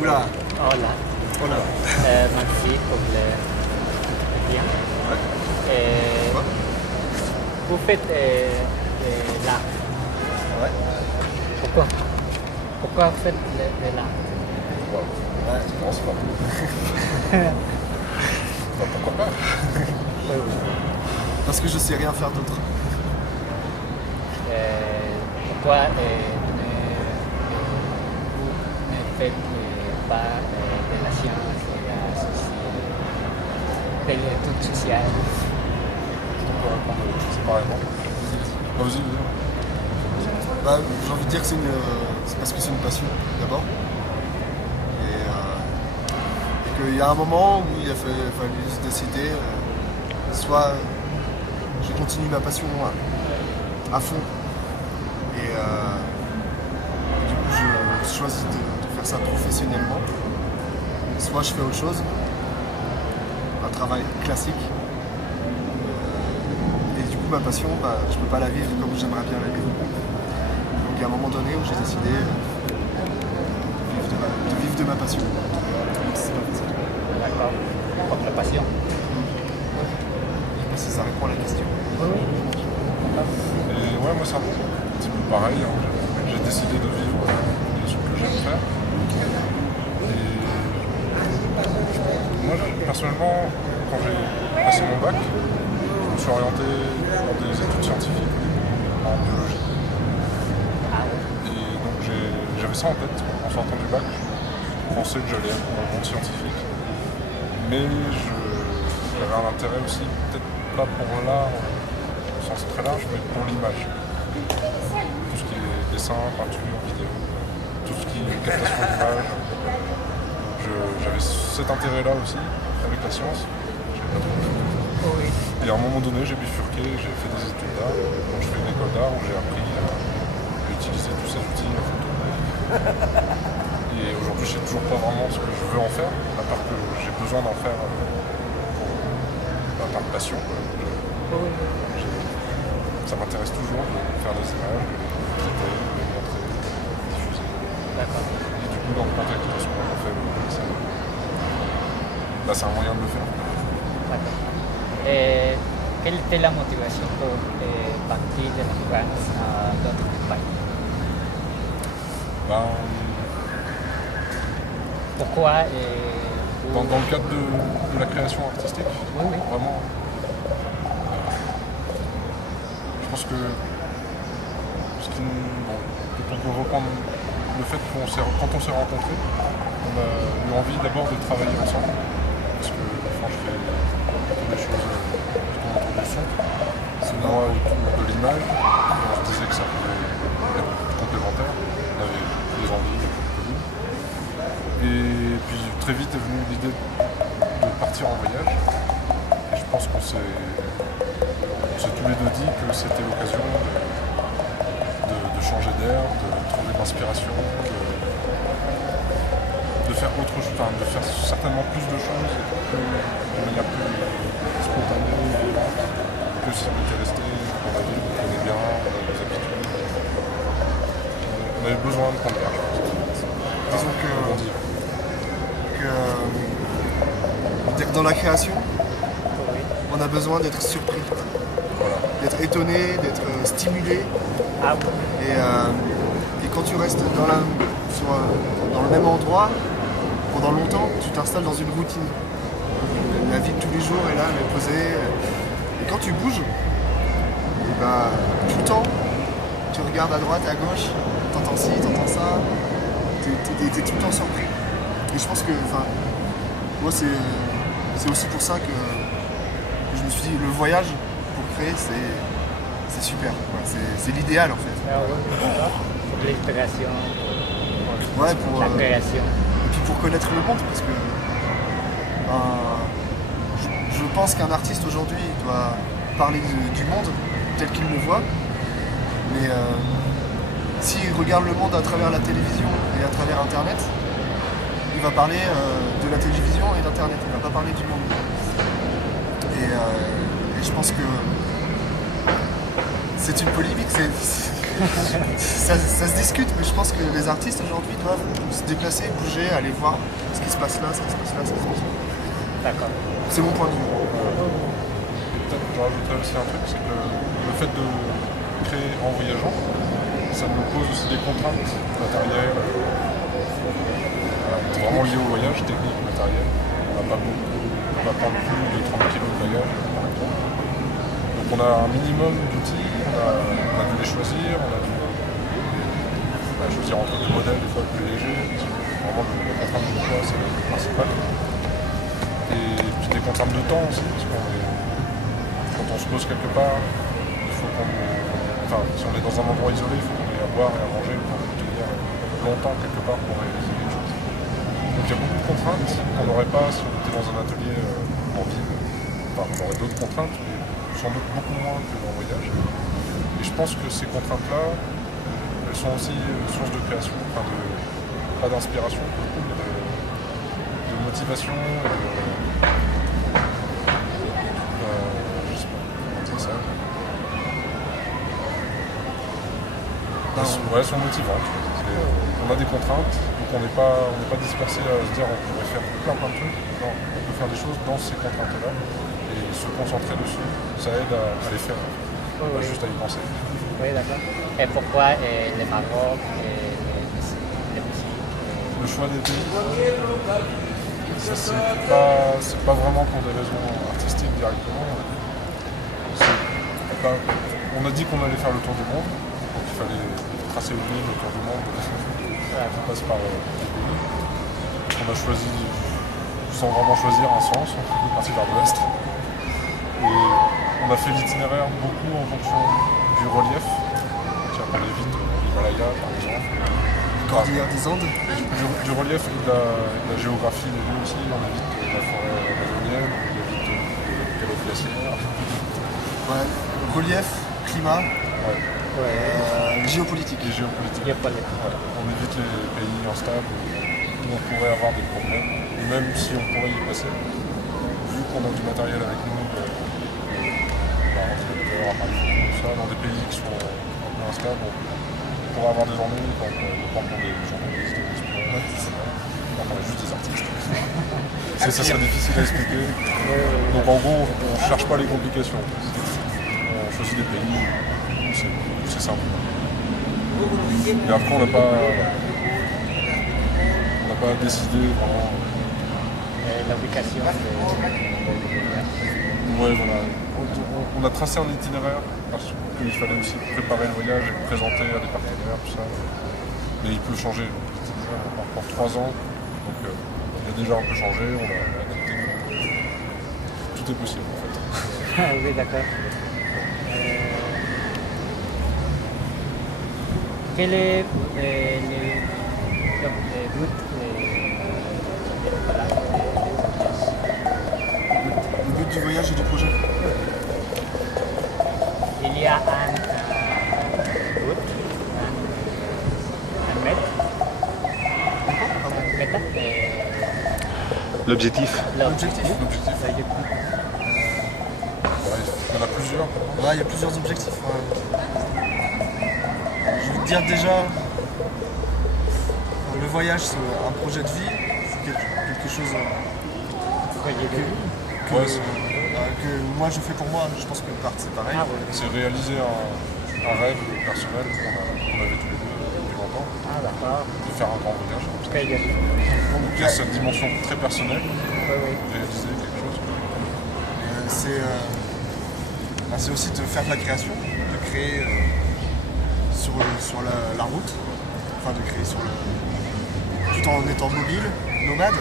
Oula. Hola. Hola. Merci pour le bien. Ouais. Euh, Quoi? vous faites l'art. Ouais. Pourquoi? Pourquoi vous faites de l'art? Wow. Ouais, je pense pas. Bah, pourquoi pas? Oui, oui. Parce que je sais rien faire d'autre. Pourquoi vous ne faites pas de la science et de l'étude sociale? On peut répondre séparément. Bah, vas-y, vas-y. Bah, j'ai envie de dire que c'est parce que c'est une passion, d'abord. Et qu'il y a un moment où il a fallu se décider, soit je continue ma passion à fond, et du coup je choisis de faire ça professionnellement, soit je fais autre chose, un travail classique, et du coup ma passion, bah, je peux pas la vivre comme j'aimerais bien la vivre. Donc il y a un moment donné où j'ai décidé de vivre de ma passion. C'est pas facile. D'accord. Votre passion. Je sais pas si ça répond à la question. Oui, oui. Et ouais, moi c'est un petit peu pareil, hein. J'ai décidé de vivre de ce que j'aime faire. Et moi personnellement, quand j'ai passé mon bac, je me suis orienté dans des études scientifiques en biologie. Et donc j'avais ça en tête en sortant du bac. Je pensais que j'allais être dans le monde scientifique. Mais j'avais un intérêt aussi, peut-être pas pour l'art au sens très large, mais pour l'image. Tout ce qui est dessin, peinture, vidéo, tout ce qui est captation d'image. J'avais cet intérêt-là aussi, avec la science. J'avais pas trop le Oui. Et à un moment donné, j'ai bifurqué, j'ai fait des études d'art. Donc je fais une école d'art où j'ai appris à utiliser tous ces outils, la photo. Et aujourd'hui, je sais toujours pas vraiment ce que je veux en faire, à part que j'ai besoin d'en faire par passion, quoi. Oui. Ça m'intéresse toujours de faire des images, de les traiter, de les montrer, de les diffuser. D'accord. Et du coup, dans le contexte de ce qu'on a fait, c'est un moyen de le faire. D'accord. Quelle était la motivation pour partir de la France à d'autres pays? Ben, Pourquoi dans le cadre de la création artistique, Oui, oui. vraiment, je pense que peut-être on peut reprendre le fait quand on s'est rencontrés, on a eu envie d'abord de travailler ensemble, parce que enfin, je fais plutôt des choses plutôt autour du son, c'est moi autour de l'image, on se disait que ça pouvait être complémentaire, on avait des envies communes. Et puis très vite est venue l'idée de partir en voyage, et je pense qu'on s'est tous les deux dit que c'était l'occasion de changer d'air, de trouver de l'inspiration, de faire autre chose, enfin, de faire certainement plus de choses de manière plus spontanée et vivante que si on était resté dans la ville, on connaît bien, on a des habitudes. On avait besoin de prendre l'air, je pense. Disons que dans la création, on a besoin d'être surpris, Voilà. d'être étonné, d'être stimulé. Ah bon. Et quand tu restes dans le même endroit pendant longtemps, tu t'installes dans une routine. La vie de tous les jours est là, elle est posée. Et quand tu bouges, et bah, tout le temps, tu regardes à droite, à gauche, t'entends ci, t'entends ça, t'es tout le temps surpris. Et je pense que, moi c'est aussi pour ça que je me suis dit, le voyage pour créer, c'est super, quoi. C'est l'idéal en fait. Ah oui, pour l'inspiration, Ouais, pour la création. et puis pour connaître le monde, parce que je pense qu'un artiste aujourd'hui doit parler du monde tel qu'il le voit, mais s'il regarde le monde à travers la télévision et à travers Internet, il va parler de la télévision et d'Internet, il va pas parler du monde. Et je pense que c'est une polémique, Ça se discute, mais je pense que les artistes aujourd'hui doivent se déplacer, bouger, aller voir ce qui se passe là, ce qui se passe là, ce qui se passe là. D'accord. C'est mon point de vue. Peut-être que je rajouterais aussi un truc, c'est que le fait de créer en voyageant, ça nous pose aussi des contraintes matérielles. Voilà, c'est vraiment lié au voyage, technique, matériel. On va pas plus de 30 kg de bagages, par exemple. Donc on a un minimum d'outils, on a dû les choisir, on a dû choisir entre des modèles des fois plus légers. Vraiment la contrainte de poids, c'est le principal. Et puis des contraintes de temps aussi, parce quand on se pose quelque part, il faut si on est dans un endroit isolé, il faut qu'on ait à boire et à manger pour tenir longtemps quelque part pour réaliser quelque chose. Donc il y a beaucoup de contraintes qu'on n'aurait pas si on était dans un atelier en ville. Enfin, on aurait d'autres contraintes, mais sans doute beaucoup moins que dans le voyage. Et je pense que ces contraintes-là, elles sont aussi source de création, pas d'inspiration, mais de motivation et je sais pas comment dire ça. Elles sont motivantes. On a des contraintes, donc on n'est pas dispersé à se dire on pourrait faire plein de trucs. Non, on peut faire des choses dans ces contraintes-là et se concentrer dessus, ça aide à les faire, pas juste à y penser. Oui, d'accord. Et pourquoi le Maroc et les musiques? Le choix des pays, ça c'est pas vraiment pour des raisons artistiques directement. On a dit qu'on allait faire le tour du monde, donc il fallait tracer une ligne autour du monde qui passe par les pays. On a choisi, sans vraiment choisir un sens, on est parti vers l'ouest. Et on a fait l'itinéraire beaucoup en fonction du relief. On évite l'Himalaya par exemple. Cordillère des Andes. Du relief et de la géographie des lieux aussi. On évite la forêt amazonienne, on évite les calottes glaciaires. Ouais. Relief, climat, géopolitique. Et géopolitique. Voilà. On évite les pays instables où on pourrait avoir des problèmes, ou même si on pourrait y passer. Vu qu'on a du matériel avec nous, tout ça, dans des pays qui sont un peu instables, on pourrait avoir des ennuis quand on prend des journalistes, des explorateurs, quand on est juste des artistes. Ça serait difficile à expliquer. Donc en gros, on ne cherche pas les complications. On choisit des pays où c'est simple. Et après, on n'a pas décidé vraiment. L'application Ouais, voilà. On a tracé un itinéraire parce qu'il fallait aussi préparer le voyage et le présenter à des partenaires, tout ça. Mais il peut changer. L'itinéraire, on part pour 3 ans, donc il a déjà un peu changé, on l'a adapté. Tout est possible en fait. Ah oui, d'accord. Quel est le but Le but du voyage et du projet. Il y a un but, un méta. L'objectif. L'objectif. Il y en a plusieurs. Ouais, il y a plusieurs objectifs. Ouais. Je vais te dire déjà, le voyage c'est un projet de vie, c'est quelque chose que moi je fais pour moi. Je pense que le part c'est pareil. Ah, ouais. C'est réaliser un rêve personnel qu'on avait tous les deux depuis longtemps, Ah, d'accord. de faire un grand voyage. Ok, bien. Donc il y a cette dimension très personnelle, Oui. réaliser quelque chose. C'est aussi de faire de la création, de créer sur la route, enfin de créer tout en étant mobile, nomade,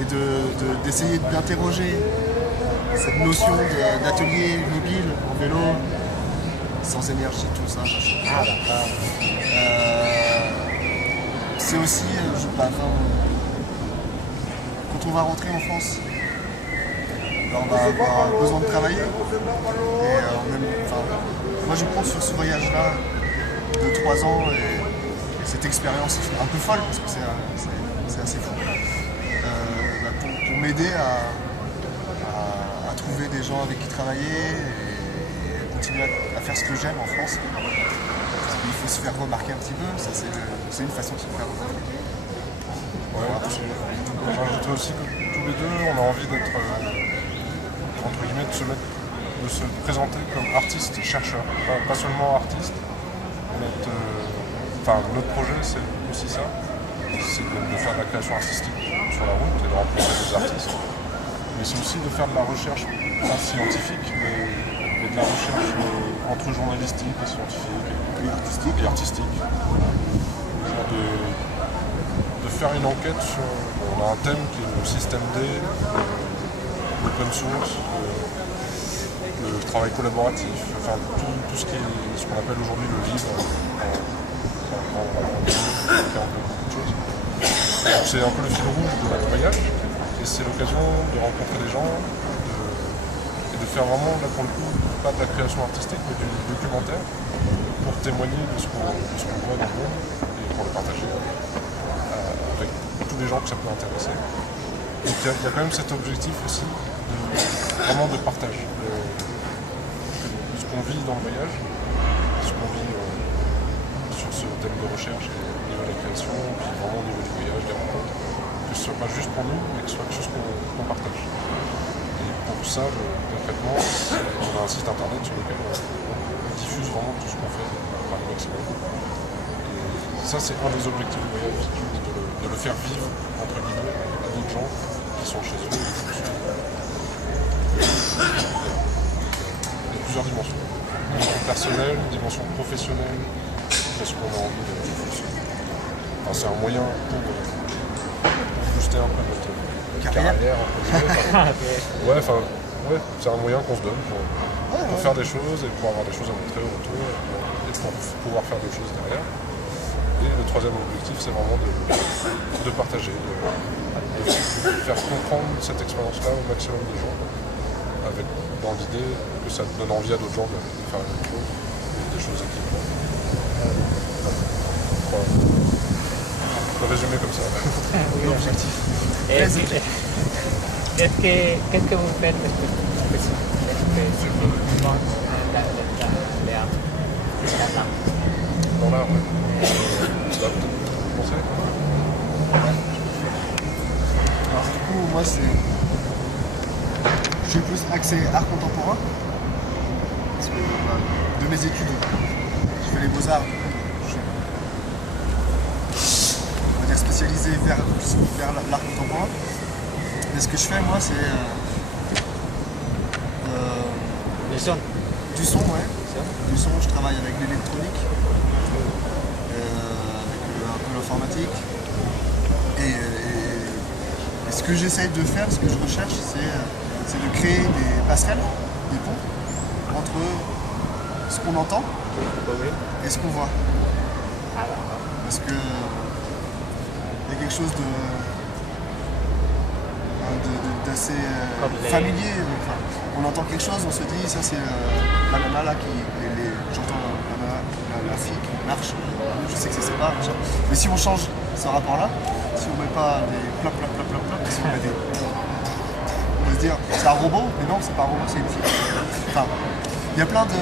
et d'essayer d'interroger cette notion d'atelier mobile en vélo, sans énergie, tout ça. Ah, d'accord. C'est aussi, quand on va rentrer en France, on va avoir besoin de travailler. Et moi je pense sur ce voyage-là de 3 ans et cette expérience un peu folle, parce que c'est assez fou, pour m'aider à trouver des gens avec qui travailler et continuer à faire ce que j'aime en France. il faut se faire remarquer un petit peu, ça c'est une façon de se faire remarquer. Ouais, j'ajouterais aussi que tous les deux, on a envie d'être, entre guillemets, de se présenter comme artiste, chercheur. Pas seulement artiste. Notre projet, c'est aussi ça. C'est de faire de la création artistique sur la route et de rencontrer des artistes. Mais c'est aussi de faire de la recherche, pas scientifique, mais de la recherche entre journalistique et scientifique et artistique. De faire une enquête sur. On a un thème qui est le système D, l'open source, le travail collaboratif, enfin tout ce qu'on appelle aujourd'hui le livre, beaucoup de choses. C'est un peu le fil rouge de notre voyage, et c'est l'occasion de rencontrer des gens et de faire vraiment, là pour le coup, pas de la création artistique, mais du documentaire, pour témoigner de ce qu'on voit dans le monde et pour le partager avec tous les gens que ça peut intéresser. Donc il y a quand même cet objectif aussi vraiment de partage de ce qu'on vit dans le voyage, ce qu'on vit sur ce thème de recherche au niveau de la création, puis vraiment au niveau du voyage, des rencontres, que ce soit pas juste pour nous, mais que ce soit quelque chose qu'on partage. Et pour ça, concrètement, on a un site internet sur lequel on diffuse vraiment tout ce qu'on fait par le maximum. Et ça, c'est un des objectifs du voyage, de le faire vivre entre guillemets avec d'autres gens qui sont chez eux. Il y a plusieurs dimensions. Une dimension personnelle, une dimension professionnelle, parce qu'on a envie de fonctionner. Enfin, c'est un moyen pour booster un peu notre carrière. Ouais, c'est un moyen qu'on se donne pour faire des choses et pour avoir des choses à montrer au retour et pour pouvoir faire des choses derrière. Et le troisième objectif, c'est vraiment de partager, de faire comprendre cette expérience-là au maximum de gens, dans l'idée que ça donne envie à d'autres gens de faire la même chose, des choses équivalentes. Voilà. Je peux résumer comme ça. L'objectif. Qu'est-ce que vous faites spécifiquement Dans l'art, ouais. Tu vas peut-être commencer? Alors du coup, moi je suis plus axé art contemporain. Parce que de mes études, je fais les beaux-arts. Je suis, on va dire, spécialisé vers l'art contemporain. Mais ce que je fais moi c'est du son. Du son, ouais. Du son, je travaille avec l'électronique. Un peu l'informatique. Et ce que j'essaye de faire, ce que je recherche, c'est de créer des passerelles, des ponts entre ce qu'on entend et ce qu'on voit. Parce que il y a quelque chose d'assez familier. Enfin, on entend quelque chose, on se dit ça c'est la nana là j'entends la fille qui marche, je sais que c'est pas, mais si on change ce rapport là, si on met pas des plop, si on met des. On va se dire c'est un robot, mais non c'est pas un robot, c'est une fille. Enfin, il y a plein de.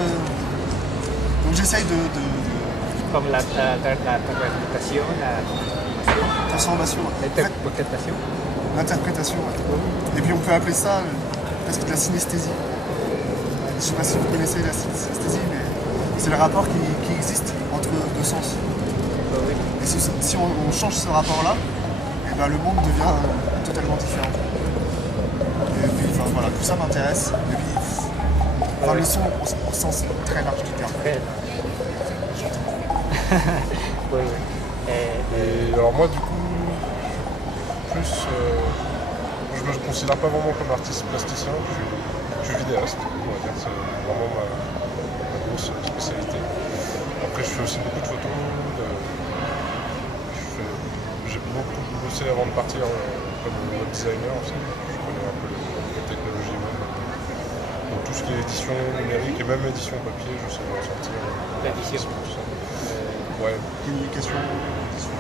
Donc j'essaye de. Comme la interprétation, la transformation. L'interprétation. L'interprétation, ouais. Et puis on peut appeler ça presque de la synesthésie. Je ne sais pas si vous connaissez la synesthésie, mais c'est le rapport qui existe entre deux sens. Et si on change ce rapport-là, et ben le monde devient totalement différent. Et puis enfin, voilà, tout ça m'intéresse. Et puis, enfin, le son au sens très large du terme. Oui. Et alors moi du coup, je me considère pas vraiment comme artiste plasticien, je suis vidéaste, on va dire, c'est vraiment ma grosse spécialité. Après je fais aussi beaucoup de photos, j'ai beaucoup bossé avant de partir comme web designer aussi, je connais un peu les technologies web. Donc tout ce qui est édition numérique et même édition papier, je sais en sortir. L'édition. Ouais. Communication.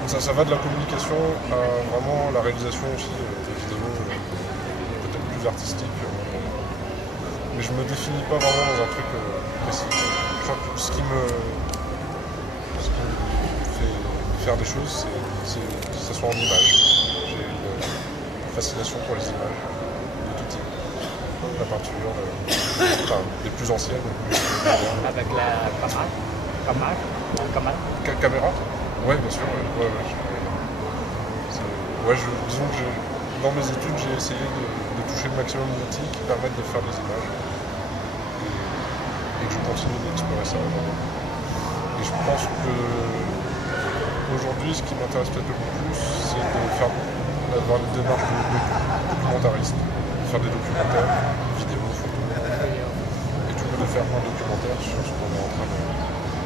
Ça va de la communication à vraiment la réalisation aussi des vidéos peut-être plus artistiques. Mais je me définis pas vraiment dans un truc précis. Je crois que ce ce qui me fait faire des choses, c'est que ce soit en images. J'ai une fascination pour les images de tout type. La peinture, des plus anciennes, des plus modernes. Avec la Caméra? Ouais, bien sûr. Disons que dans mes études, j'ai essayé de toucher le maximum d'outils qui permettent de faire des images. Et que je continue d'explorer ça aujourd'hui. Et je pense que aujourd'hui, ce qui m'intéresse peut-être le plus, c'est d'avoir une démarche de documentariste, de faire des documentaires, vidéos, photos. Et du coup, de faire un documentaire sur ce qu'on est en train de.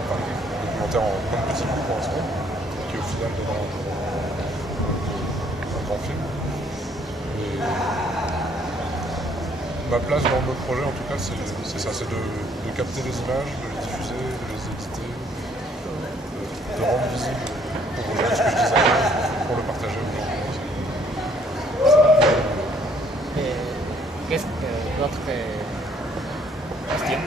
Enfin, un documentaire en plein de petits bouts pour l'instant, qui au final donnera un grand film. Et ma place dans notre projet, en tout cas, c'est ça, c'est de capter les images, de les diffuser, de les éditer, de rendre visible pour ce que je disais avant, pour le partager aux gens. Qu'est-ce que d'autres questions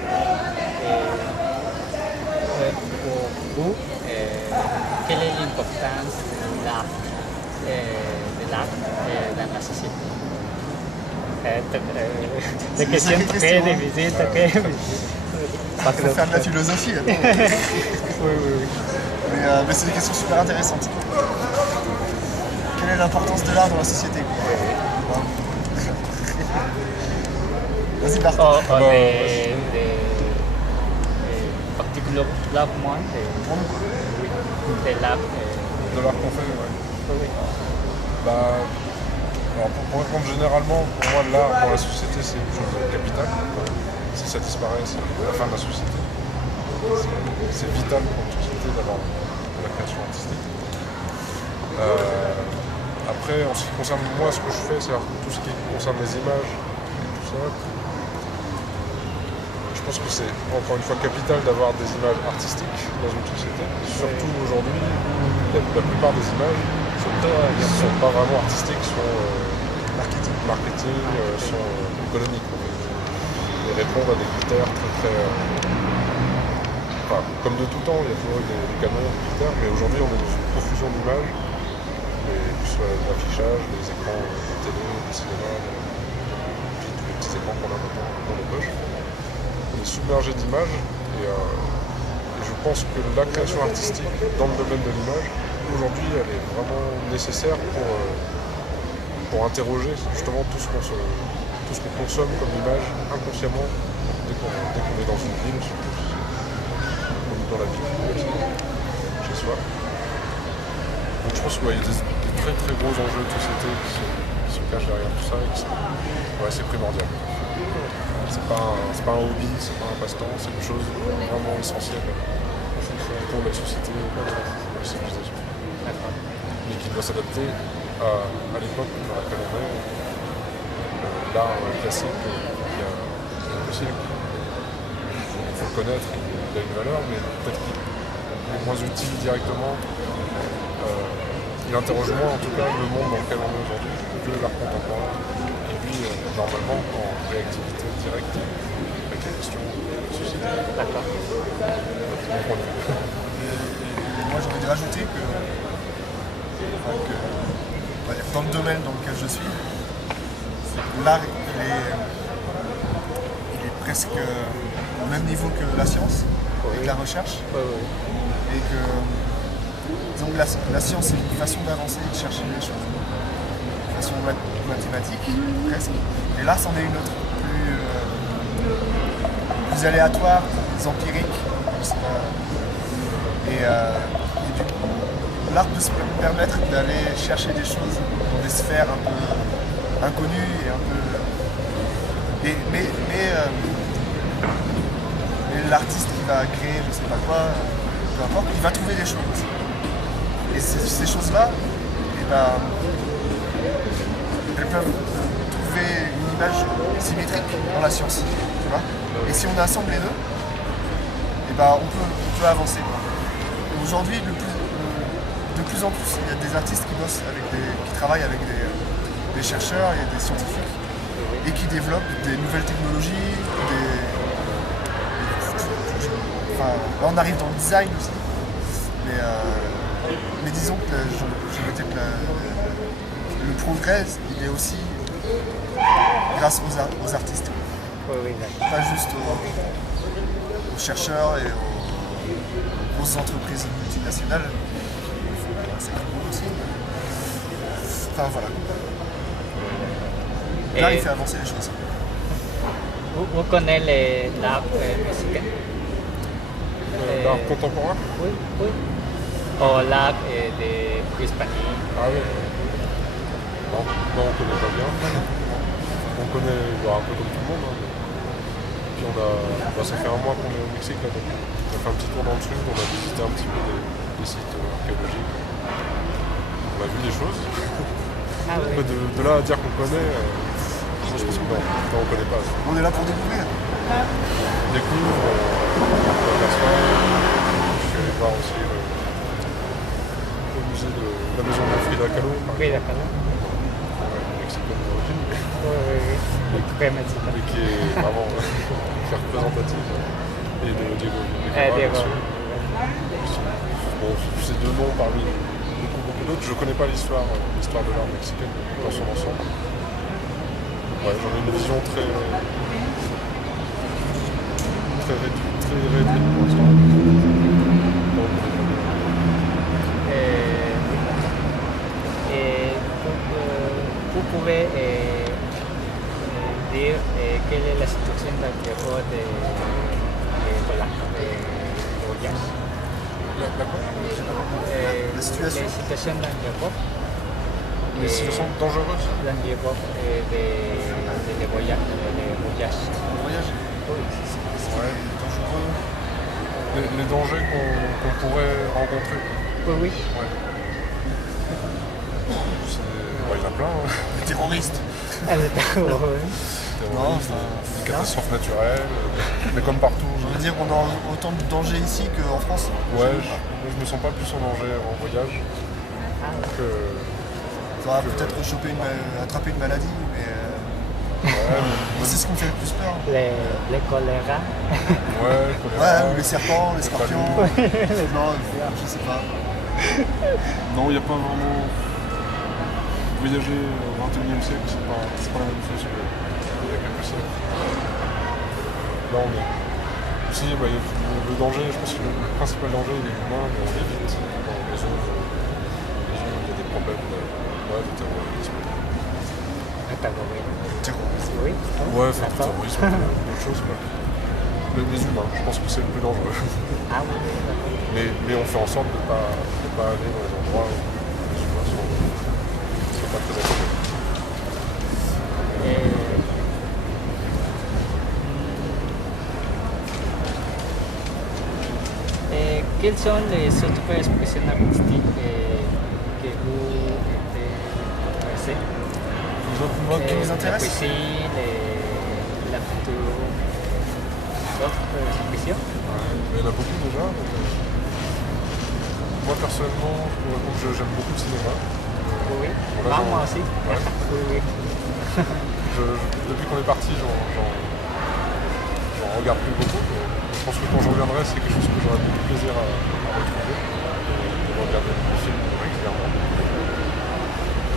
pour vous, quelle est l'importance de l'art dans la société? Des questions très difficiles, très difficiles. Il faut faire de la philosophie, attends. Oui. Mais c'est des questions super intéressantes. Quelle est l'importance de l'art dans la société? Vas-y, Bart. Particulièrement de l'art. De l'art qu'on fait, ouais. Oui. Alors pour répondre généralement, pour moi l'art dans la société c'est une chose capitale. Si ça disparaît, c'est la fin de la société. C'est vital pour une société d'avoir de la création artistique. Après, en ce qui concerne moi, ce que je fais, c'est-à-dire tout ce qui concerne les images et tout ça, je pense que c'est encore une fois capital d'avoir des images artistiques dans une société. Surtout aujourd'hui, la plupart des images ne sont pas vraiment artistiques, sont marketing, sont économiques. Et répondent à des critères très enfin, comme de tout temps, il y a toujours eu des canons, des critères, mais aujourd'hui on est dans une profusion d'images, que ce soit l'affichage, les écrans de télé, de cinéma, puis tous les petits écrans qu'on a maintenant dans nos poches. On est submergé d'images et je pense que la création artistique dans le domaine de l'image, aujourd'hui, elle est vraiment nécessaire pour interroger justement tout ce qu'on consomme comme image inconsciemment dès qu'on est dans une ville, surtout dans la ville, chez soi. Donc je pense qu'il y a des très très gros enjeux de société qui se cachent derrière tout ça et c'est primordial. C'est pas un hobby, c'est pas un passe-temps, c'est une chose vraiment essentielle pour la société, pour la civilisation. Mais qui doit s'adapter à l'époque dans laquelle on est. L'art classique, il y a un siècle. Il faut le connaître, il a une valeur, mais peut-être qu'il est moins utile directement. Il interroge moins en tout cas le monde dans lequel on est aujourd'hui que l'art contemporain. Et puis normalement en réactivité directe avec les questions de la société. D'accord. Moi j'ai envie de rajouter que dans le domaine dans lequel je suis, l'art il est presque au même niveau que la science et que la recherche. Et que donc la science c'est une façon d'avancer et de chercher les choses, une façon mathématique presque. Et là c'en est une autre, plus aléatoire, plus empirique. Et du coup, l'art peut se permettre d'aller chercher des choses dans des sphères un peu inconnues et un peu. Mais l'artiste qui va créer je sais pas quoi, peu importe, il va trouver des choses. Et ces choses-là, elles peuvent trouver une image symétrique dans la science. Tu vois. Et si on assemble les deux, on peut avancer. Aujourd'hui, de plus en plus, il y a des artistes qui travaillent avec des chercheurs et des scientifiques et qui développent des nouvelles technologies. Là, on arrive dans le design aussi. Mais disons que je veux dire que le progrès, il est aussi grâce aux artistes. Oui, oui, d'accord. Pas juste aux chercheurs et aux grosses entreprises multinationales. Ça fait beaucoup aussi. Enfin voilà. Là, il fait avancer les choses. Vous connaissez l'art mexicain? L'art contemporain? Oui, oui. Ou l'art de hispanique? Ah oui. Non, on connaît pas bien. On connaît un peu comme tout le monde. Hein. Puis ça fait un mois qu'on est au Mexique là, donc on a fait un petit tour dans le sud, on a visité un petit peu des sites archéologiques. On a vu des choses. Ah oui. De là à dire qu'on connaît, non, on connaît pas. On est là pour découvrir. On découvre, on aperçoit. Je suis allé voir aussi le musée de la maison de Frida Kahlo. Frida Kahlo. Mexicaine d'origine, Oui, très mexicain. mais qui est vraiment très représentative. Et de Diego Rivera, bien sûr. Bon, ces deux noms parmi beaucoup d'autres. Je ne connais pas l'histoire de l'art mexicain dans son ensemble. Ouais, j'en ai une vision très réduite pour l'instant. Vous pouvez dire quelle est la situation dans le bureau de voyage? La quoi? La situation. La situation dans le bureau. Les situations dangereuses? Dans le bureau de voyage. Le voyage. Oui. Ouais, dangereux. Les dangers qu'on pourrait rencontrer. Oui, oui. Ouais. Il y en a plein. Hein. Les terroristes. Non, des catastrophes naturelles, mais comme partout. Je veux dire qu'on a autant de dangers ici qu'en France. Ouais, je me sens pas plus en danger en voyage que. Il faudra peut-être attraper une maladie, mais c'est ce qui me fait le plus peur. Les choléra. Ouais, Ouais, ou les serpents, les scorpions. Non, je sais pas. Non, il n'y a pas vraiment. Voyager au XXIe siècle, c'est pas la même chose qu'il y a quelques siècles. Là, on est. Si, le danger, je pense que le principal danger, il est humain, mais on évite dans les zones où il y a des problèmes de terrorisme. Terrorisme, oui. Ouais, faire du terrorisme, d'autres choses. Les humains, je pense que c'est le plus dangereux. Ah oui, d'accord. Mais on fait en sorte de ne pas aller dans les endroits où les humains sont pas très accueillants. Quelles sont les autres expressions artistiques que vous intéressez? Les autres modes qui vous La intéressent? poésie, la peinture, d'autres expressions? Il y en a beaucoup déjà. Moi personnellement, j'aime beaucoup le cinéma. Oui. Voilà, Moi aussi. Ouais. Oui, oui. Depuis qu'on est parti, j'en regarde plus beaucoup. Je pense que quand je reviendrai, c'est quelque chose que j'aurai beaucoup de plaisir à retrouver. Et de regarder des films régulièrement.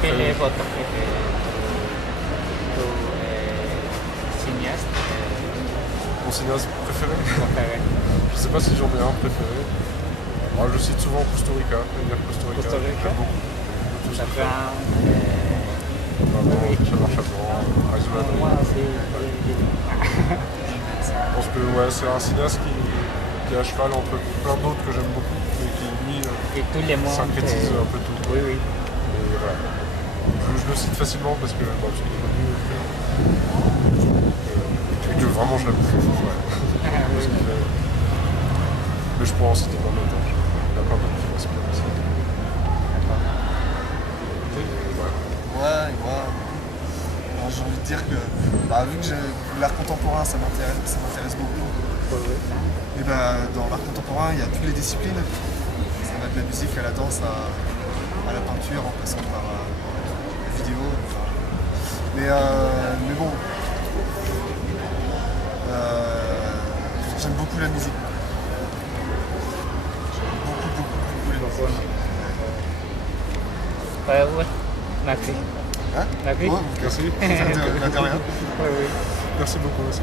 Quel est votre préféré? Cinéaste? Mon cinéaste préféré? Préféré. Je sais pas si j'en ai un préféré. Moi, je cite souvent Costa Rica. Costa Rica. J'aime beaucoup. La France. Chaleur Chablan, Isolado. Moi aussi. Je pense que c'est un cinéaste qui est à cheval entre plein d'autres que j'aime beaucoup, mais qui lui Et tout le monde. syncrétise un peu tout. Oui, oui. Et voilà. Je le cite facilement parce qu'il est connu et que vraiment je l'aime beaucoup. Ouais. Parce qu'il est... Mais je pourrais en citer plein d'autres. Il y a plein d'autres qui m'inspirent aussi. Ouais, moi, j'ai envie de dire que vu que l'art contemporain ça m'intéresse beaucoup. Et dans l'art contemporain il y a toutes les disciplines. Ça va de la musique à la danse à la peinture en passant par la vidéo. Mais bon, j'aime beaucoup la musique. J'aime beaucoup ouais. Merci. Hein Merci. Ouais, Merci. de rien. Oui, oui. Merci beaucoup aussi.